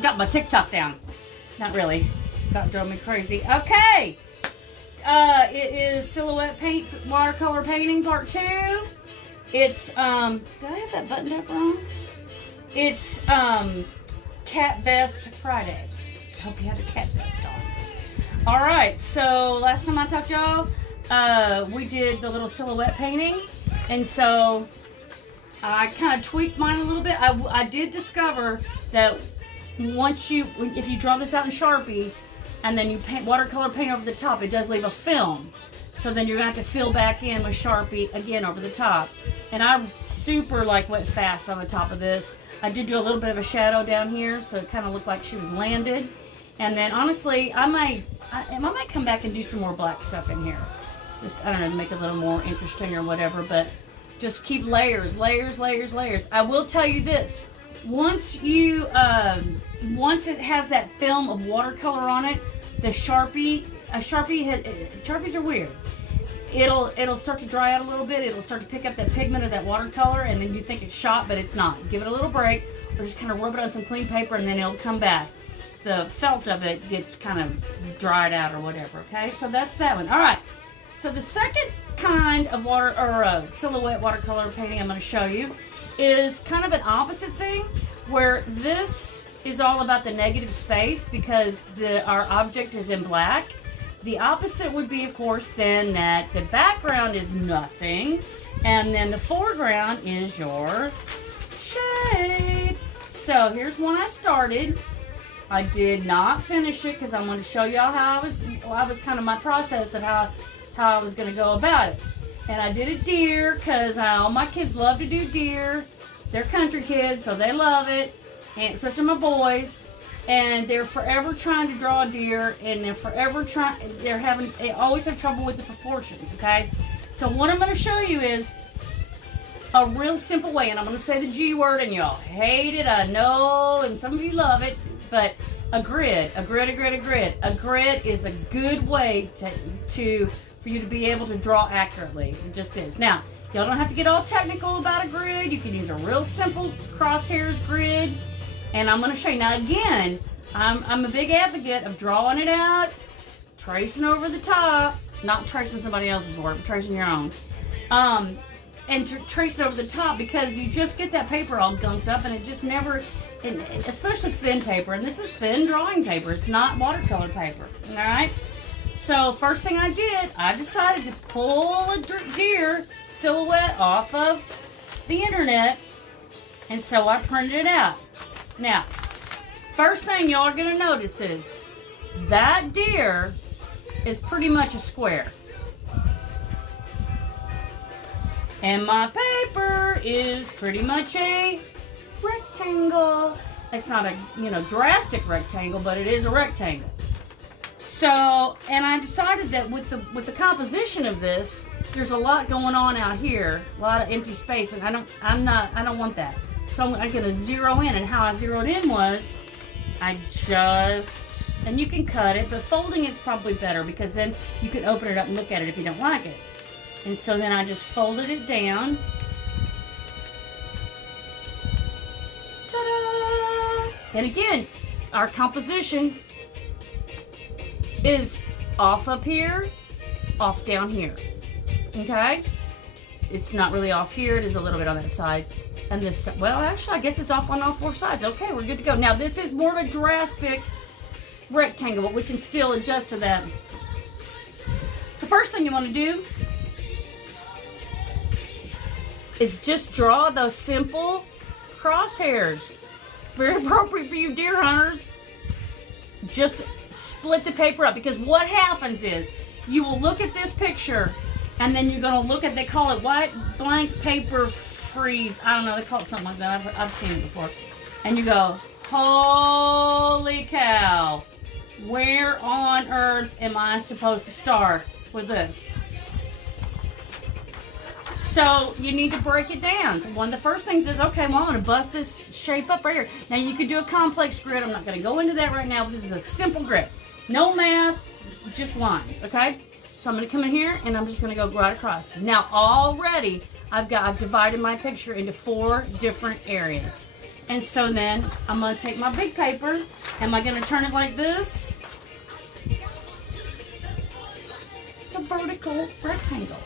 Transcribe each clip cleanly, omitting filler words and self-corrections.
I got my TikTok down. Not really. About drove me crazy. Okay. It is silhouette paint, watercolor painting part 2. It's, did I have that buttoned up wrong? It's, Cat Vest Friday. I hope you have a cat vest on. Alright, so last time I talked to y'all, we did the little silhouette painting. And so, I kind of tweaked mine a little bit. I did discover that if you draw this out in Sharpie, and then you watercolor paint over the top, it does leave a film. So then you're gonna have to fill back in with Sharpie again over the top. And I super went fast on the top of this. I did do a little bit of a shadow down here, so it kind of looked like she was landed. And then honestly, I might come back and do some more black stuff in here. Just, I don't know, to make it a little more interesting or whatever, but just keep layers, layers, layers, layers. I will tell you this, once it has that film of watercolor on it, the Sharpies are weird. It'll start to dry out a little bit. It'll start to pick up that pigment of that watercolor, and then you think it's shot, but it's not. Give it a little break, or just kind of rub it on some clean paper, and then it'll come back. The felt of it gets kind of dried out or whatever. Okay, so that's that one. All right. So the second kind of silhouette watercolor painting I'm going to show you is kind of an opposite thing, where this is all about the negative space because our object is in black. The opposite would be, of course, then that the background is nothing, and then the foreground is your shape. So here's one I started. I did not finish it because I'm going to show y'all how I was kind of my process of how I was going to go about it. And I did a deer because all my kids love to do deer. They're country kids, so they love it, and especially my boys. And they're forever trying to draw a deer, and they always have trouble with the proportions, okay? So what I'm going to show you is a real simple way, and I'm going to say the G word, and y'all hate it, I know, and some of you love it, but a grid. A grid is a good way for you to be able to draw accurately. It just is. Now, y'all don't have to get all technical about a grid. You can use a real simple crosshairs grid. And I'm going to show you. Now again, I'm a big advocate of drawing it out, tracing over the top, not tracing somebody else's work, but tracing your own. And trace it over the top because you just get that paper all gunked up and it just never, especially thin paper, and this is thin drawing paper, it's not watercolor paper, all right? So first thing I did, I decided to pull a deer silhouette off of the internet, and so I printed it out. Now, first thing y'all are going to notice is that deer is pretty much a square. And my paper is pretty much a rectangle. It's not a, drastic rectangle, but it is a rectangle. So, and I decided that with the composition of this, there's a lot going on out here, a lot of empty space, and I don't want that. So I'm going to zero in, and how I zeroed in was, and you can cut it, but folding it's probably better because then you can open it up and look at it if you don't like it. And so then I just folded it down. Ta-da! And again, our composition is off up here, off down here. Okay? It's not really off here, it is a little bit on that side. And this, well, actually, I guess it's off on all four sides. Okay, we're good to go. Now, this is more of a drastic rectangle, but we can still adjust to that. The first thing you want to do is just draw those simple crosshairs. Very appropriate for you deer hunters. Just split the paper up, because what happens is you will look at this picture and then you're going to look at, they call it white blank paper freeze. I don't know, they call it something like that. I've seen it before. And you go, holy cow, where on earth am I supposed to start with this? So you need to break it down. So one of the first things is, okay, well, I'm going to bust this shape up right here. Now you could do a complex grid. I'm not going to go into that right now, but this is a simple grid. No math, just lines, okay? So I'm going to come in here and I'm just going to go right across. Now already I've divided my picture into 4 different areas. And so then I'm going to take my big paper. Am I going to turn it like this? It's a vertical rectangle.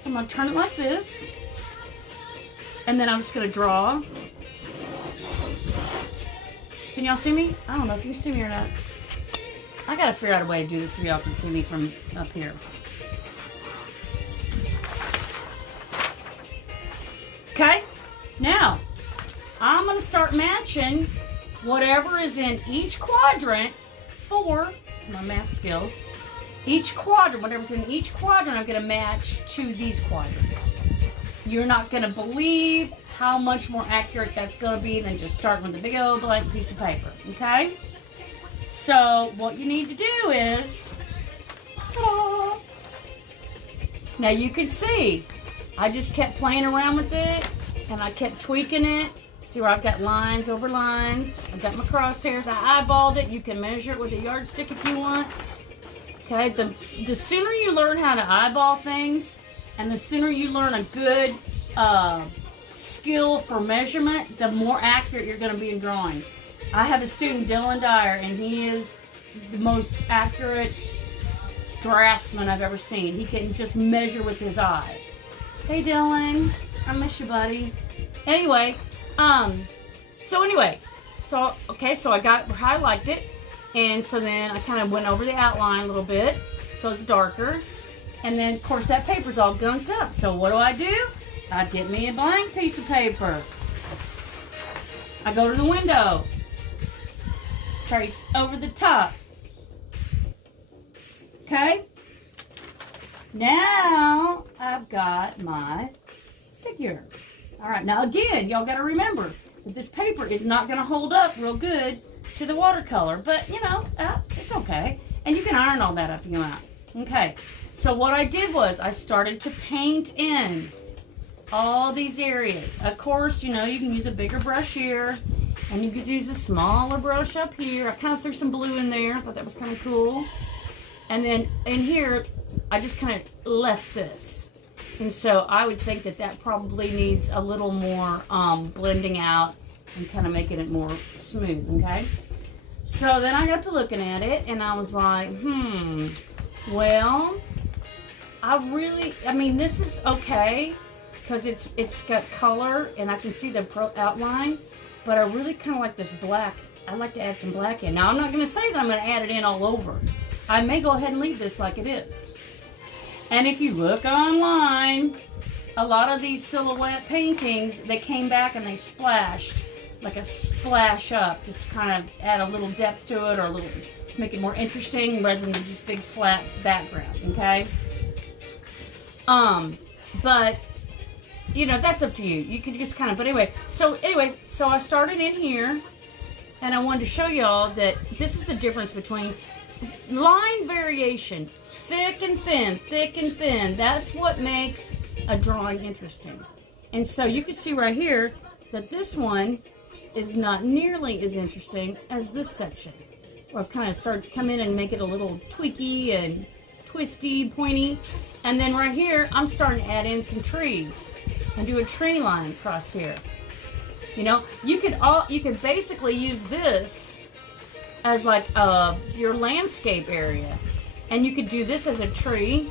So I'm going to turn it like this. And then I'm just going to draw. Can y'all see me? I don't know if you see me or not. I got to figure out a way to do this where y'all can see me from up here. Okay, now I'm going to start matching whatever is in each quadrant. 4, that's my math skills. Each quadrant, whatever's in each quadrant, I'm going to match to these quadrants. You're not going to believe how much more accurate that's going to be than just starting with a big old blank piece of paper, okay? So what you need to do is, ta-da! Now you can see, I just kept playing around with it, and I kept tweaking it. See where I've got lines over lines. I've got my crosshairs. I eyeballed it. You can measure it with a yardstick if you want. Okay, the sooner you learn how to eyeball things, and the sooner you learn a good skill for measurement, the more accurate you're going to be in drawing. I have a student, Dylan Dyer, and he is the most accurate draftsman I've ever seen. He can just measure with his eye. Hey Dylan, I miss you, buddy. Anyway, so I highlighted it, and so then I kind of went over the outline a little bit, so it's darker. And then, of course, that paper's all gunked up. So what do? I get me a blank piece of paper. I go to the window. Trace over the top. Okay? Now, I've got my figure. All right, now again, y'all got to remember that this paper is not going to hold up real good to the watercolor. But, you know, it's okay. And you can iron all that up if you want. Okay, so what I did was I started to paint in all these areas. Of course, you know, you can use a bigger brush here, and you can use a smaller brush up here. I kind of threw some blue in there. I thought that was kind of cool. And then in here, I just kind of left this. And so I would think that that probably needs a little more blending out and kind of making it more smooth, okay? So then I got to looking at it, and I was like, well, I mean, this is okay because it's got color and I can see the outline, but I really kind of like this black. I'd like to add some black in. Now, I'm not going to say that I'm going to add it in all over. I may go ahead and leave this like it is. And if you look online, a lot of these silhouette paintings, they came back and they splashed, like a splash up, just to kind of add a little depth to it or a little, make it more interesting rather than just big flat background, okay? But, you know, that's up to you. You could just kind of, but anyway, so I started in here, and I wanted to show y'all that this is the difference between line variation, thick and thin, thick and thin. That's what makes a drawing interesting. And so you can see right here that this one is not nearly as interesting as this section. Where I've kind of started to come in and make it a little tweaky and twisty, pointy. And then right here, I'm starting to add in some trees and do a tree line across here. You know, you could basically use this as like your landscape area. And you could do this as a tree.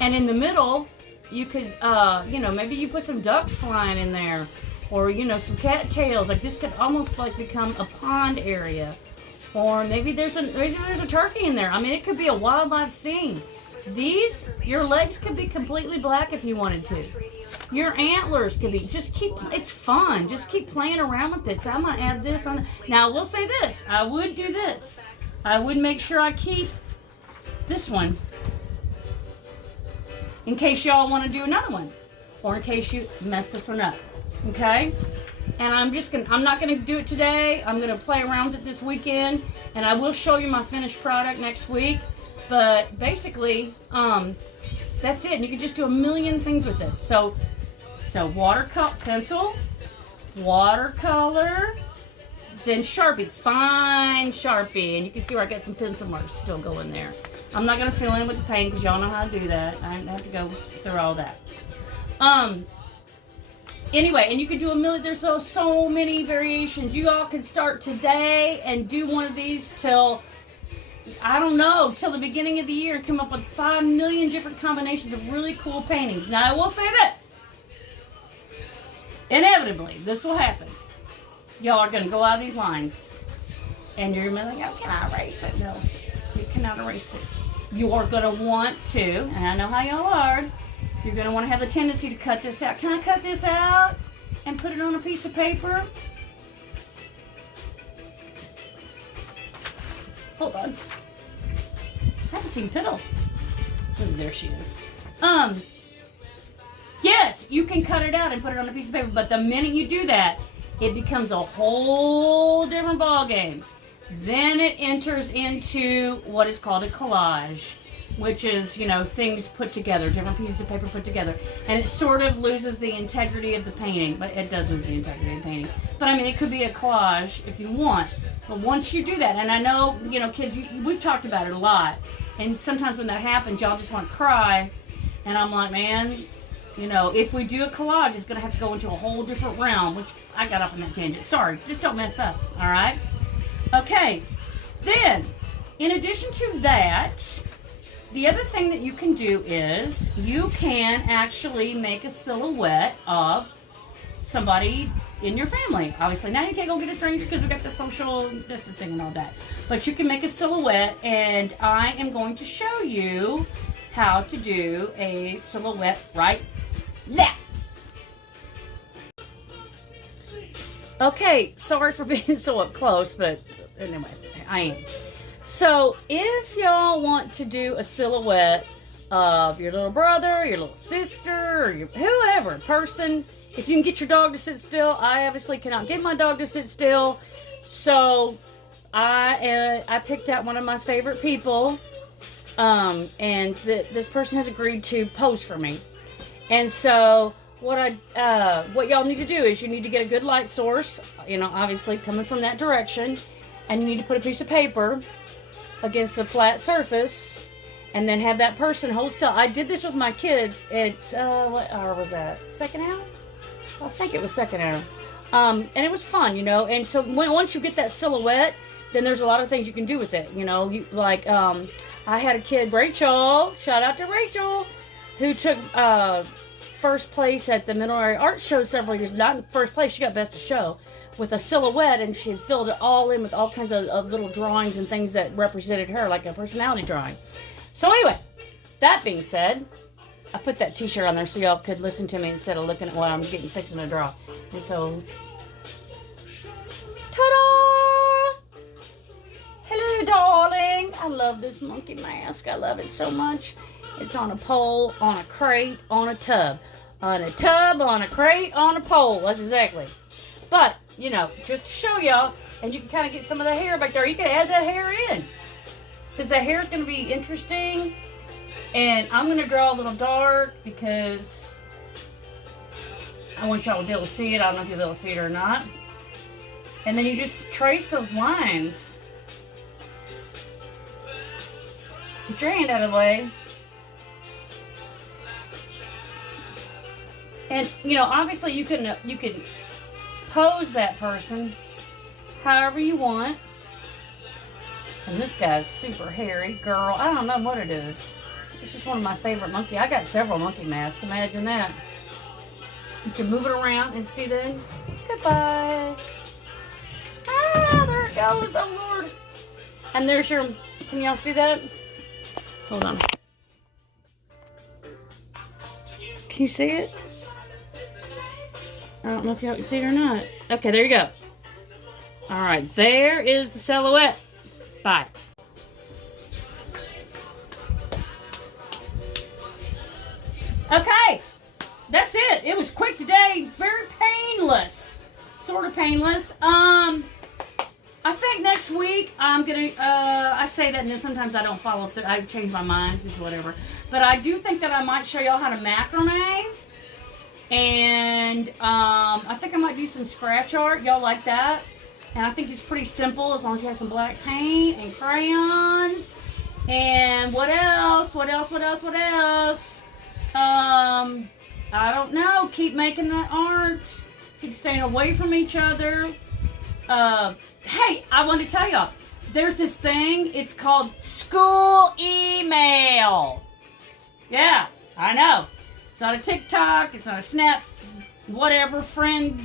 And in the middle, you could, you know, maybe you put some ducks flying in there. Or, you know, some cattails. Like this could almost like become a pond area. Or maybe there's a turkey in there. I mean, it could be a wildlife scene. These, your legs could be completely black if you wanted to. Your antlers could be, it's fun. Just keep playing around with it. So I'm going to add this on. Now, I will say this. I would do this. I would make sure I keep this one in case y'all want to do another one. Or in case you mess this one up. Okay? And I'm not gonna do it today. I'm gonna play around with it this weekend, and I will show you my finished product next week. But basically, that's it. And you can just do a million things with this. So watercolor pencil, watercolor, then Sharpie, fine Sharpie, and you can see where I got some pencil marks still going there. I'm not gonna fill in with the paint because y'all know how to do that. I have to go through all that. Anyway, and you can do a million, there's so many variations. You all can start today and do one of these till, I don't know, till the beginning of the year and come up with 5 million different combinations of really cool paintings. Now, I will say this. Inevitably, this will happen. Y'all are going to go out of these lines. And you're going to be like, oh, can I erase it? No, you cannot erase it. You are going to want to, and I know how y'all are, you're going to want to have the tendency to cut this out. Can I cut this out and put it on a piece of paper? Hold on. I haven't seen Piddle. Oh, there she is. Yes, you can cut it out and put it on a piece of paper, but the minute you do that, it becomes a whole different ball game. Then it enters into what is called a collage, which is, you know, things put together, different pieces of paper put together. And it sort of loses the integrity of the painting, but it does lose the integrity of the painting. But I mean, it could be a collage if you want. But once you do that, and I know, you know, kids, we've talked about it a lot. And sometimes when that happens, y'all just want to cry. And I'm like, man, you know, if we do a collage, it's going to have to go into a whole different realm, which I got off on that tangent. Sorry, just don't mess up, all right? Okay, then, in addition to that, the other thing that you can do is you can actually make a silhouette of somebody in your family. Obviously, now you can't go get a stranger because we've got the social distancing and all that. But you can make a silhouette, and I am going to show you how to do a silhouette right now. Okay, sorry for being so up close, but anyway, I am. So, if y'all want to do a silhouette of your little brother, your little sister, or your whoever, person, if you can get your dog to sit still, I obviously cannot get my dog to sit still. So, I picked out one of my favorite people, and this person has agreed to pose for me. And so, what y'all need to do is you need to get a good light source, you know, obviously coming from that direction, and you need to put a piece of paper against a flat surface, and then have that person hold still. I did this with my kids. It's what hour was that? Second hour? I think it was second hour. And it was fun, you know. And so once you get that silhouette, then there's a lot of things you can do with it, you know. I had a kid, Rachel. Shout out to Rachel, who took first place at the Middle Area Art Show several years. Not in first place, she got best of show with a silhouette, and she had filled it all in with all kinds of little drawings and things that represented her, like a personality drawing. So anyway, that being said, I put that t-shirt on there so y'all could listen to me instead of looking at what I'm fixing to draw. And so, ta-da! Hello, darling. I love this monkey mask. I love it so much. It's on a pole, on a crate, on a tub. On a tub, on a crate, on a pole. That's exactly. But, you know, just to show y'all, and you can kind of get some of the hair back there. You can add that hair in, because the hair is going to be interesting. And I'm going to draw a little dark because I want y'all to be able to see it. I don't know if you'll be able to see it or not. And then you just trace those lines. Get your hand out of the way. And, you know, obviously you can pose that person however you want. And this guy's super hairy, girl. I don't know what it is. It's just one of my favorite monkey. I got several monkey masks. Imagine that. You can move it around and see that. Goodbye. Ah, there it goes. Oh, Lord. And there's your... Can y'all see that? Hold on. Can you see it? I don't know if y'all can see it or not. Okay, there you go. Alright, there is the silhouette. Bye. Okay, that's it. It was quick today. Very painless. Sort of painless. I think next week I'm gonna, I say that and then sometimes I don't follow through. I change my mind, just whatever. But I do think that I might show y'all how to macrame. And I think I might do some scratch art. Y'all like that? And I think it's pretty simple as long as you have some black paint and crayons. And what else? I don't know. Keep making that art. Keep staying away from each other. Hey, I want to tell y'all. There's this thing. It's called school email. Yeah, I know. It's not a TikTok. It's not a Snap. Whatever. Friend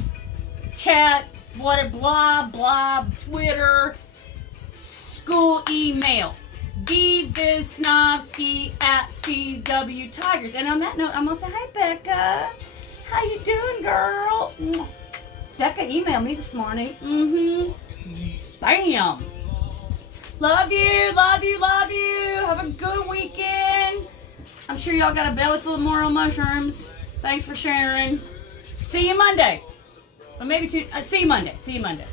chat. What? Blah, blah. Twitter. School email. vvisnovsky@CW Tigers. And on that note, I'm gonna say, hey Becca, how you doing, girl? Becca emailed me this morning. Bam. Love you, love you, love you. Have a good weekend. I'm sure y'all got a belly full of morel mushrooms. Thanks for sharing. See you Monday. Or maybe see you Monday. See you Monday.